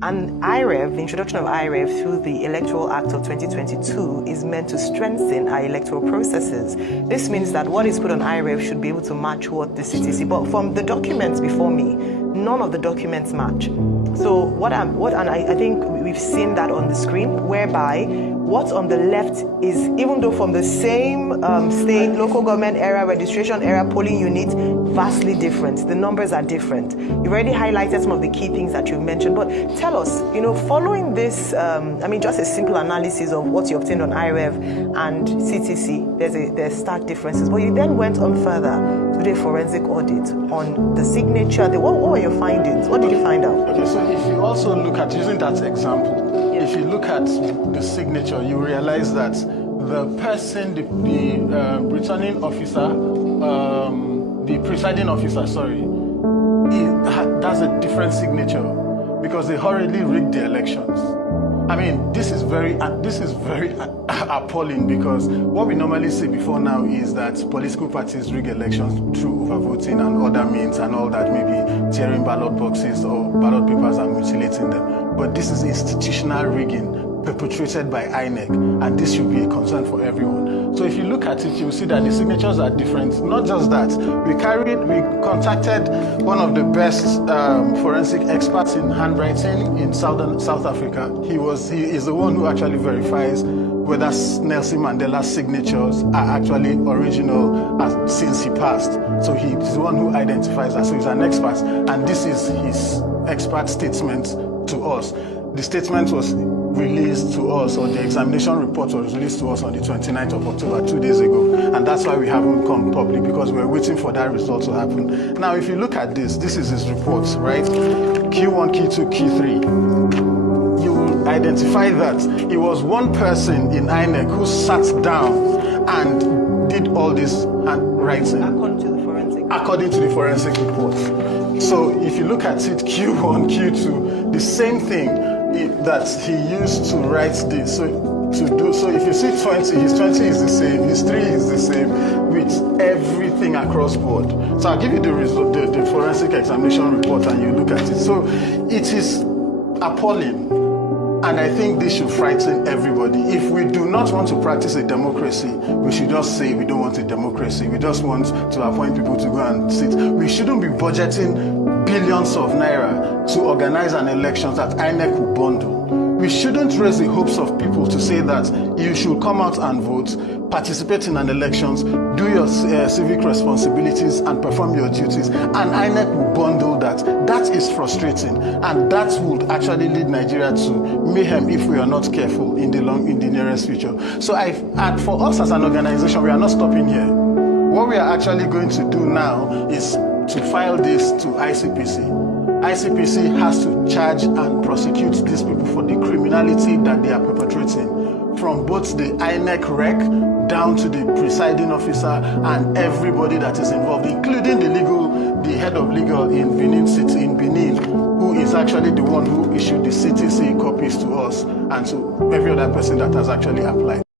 And IREV, the introduction of IREV through the Electoral Act of 2022 is meant to strengthen our electoral processes. This means that what is put on IREV should be able to match what the CTC, but from the documents before me, none of the documents match. So I think we've seen that on the screen, whereby what's on the left is, even though from the same state, local government area, registration area, polling unit, vastly different. The numbers are different. You've already highlighted some of the key things that you mentioned, but tell us, following this, just a simple analysis of what you obtained on IREV and CTC, there's stark differences. But you then went on further to do a forensic audit on the signature. What were your findings? What did you find out? Okay, so if you also look at, using that example, if you look at the signature, you realize that the person, the returning officer, the presiding officer, that's a different signature because they hurriedly rigged the elections. I mean, this is very appalling, because what we normally see before now is that political parties rig elections through overvoting and other means and all that, maybe tearing ballot boxes or ballot papers and mutilating them. But this is institutional rigging perpetrated by INEC, and this should be a concern for everyone. So if you look at it, you'll see that the signatures are different. Not just that, we contacted one of the best forensic experts in handwriting in South Africa. He is the one who actually verifies whether Nelson Mandela's signatures are actually original since he passed. So he's the one who identifies that. So he's an expert, and this is his expert statement to us. The statement was released to us, or the examination report was released to us on the 29th of October, 2 days ago. And that's why we haven't come public, because we're waiting for that result to happen. Now, if you look at this is his report, right? Q1, Q2, Q3. You will identify that it was one person in INEC who sat down and did all this handwriting. According to the forensic report. So if you look at it, Q1, Q2, the same thing that he used to write this. So if you see 20, his 20 is the same, his 3 is the same, with everything across board. So I'll give you the result, the forensic examination report, and you look at it. So it is appalling. And I think this should frighten everybody. If we do not want to practice a democracy, we should just say we don't want a democracy. We just want to appoint people to go and sit. We shouldn't be budgeting billions of naira to organize an election that INEC will bundle. We shouldn't raise the hopes of people to say that you should come out and vote, participate in an elections, do your civic responsibilities and perform your duties, and INEC will bundle that. That is frustrating, and that would actually lead Nigeria to mayhem if we are not careful in the nearest future. So for us as an organization, we are not stopping here. What we are actually going to do now is to file this to ICPC. ICPC has to charge and prosecute these people for the criminality that they are perpetrating, from both the INEC rec down to the presiding officer and everybody that is involved, including the head of legal in Benin, who is actually the one who issued the CTC copies to us and to every other person that has actually applied.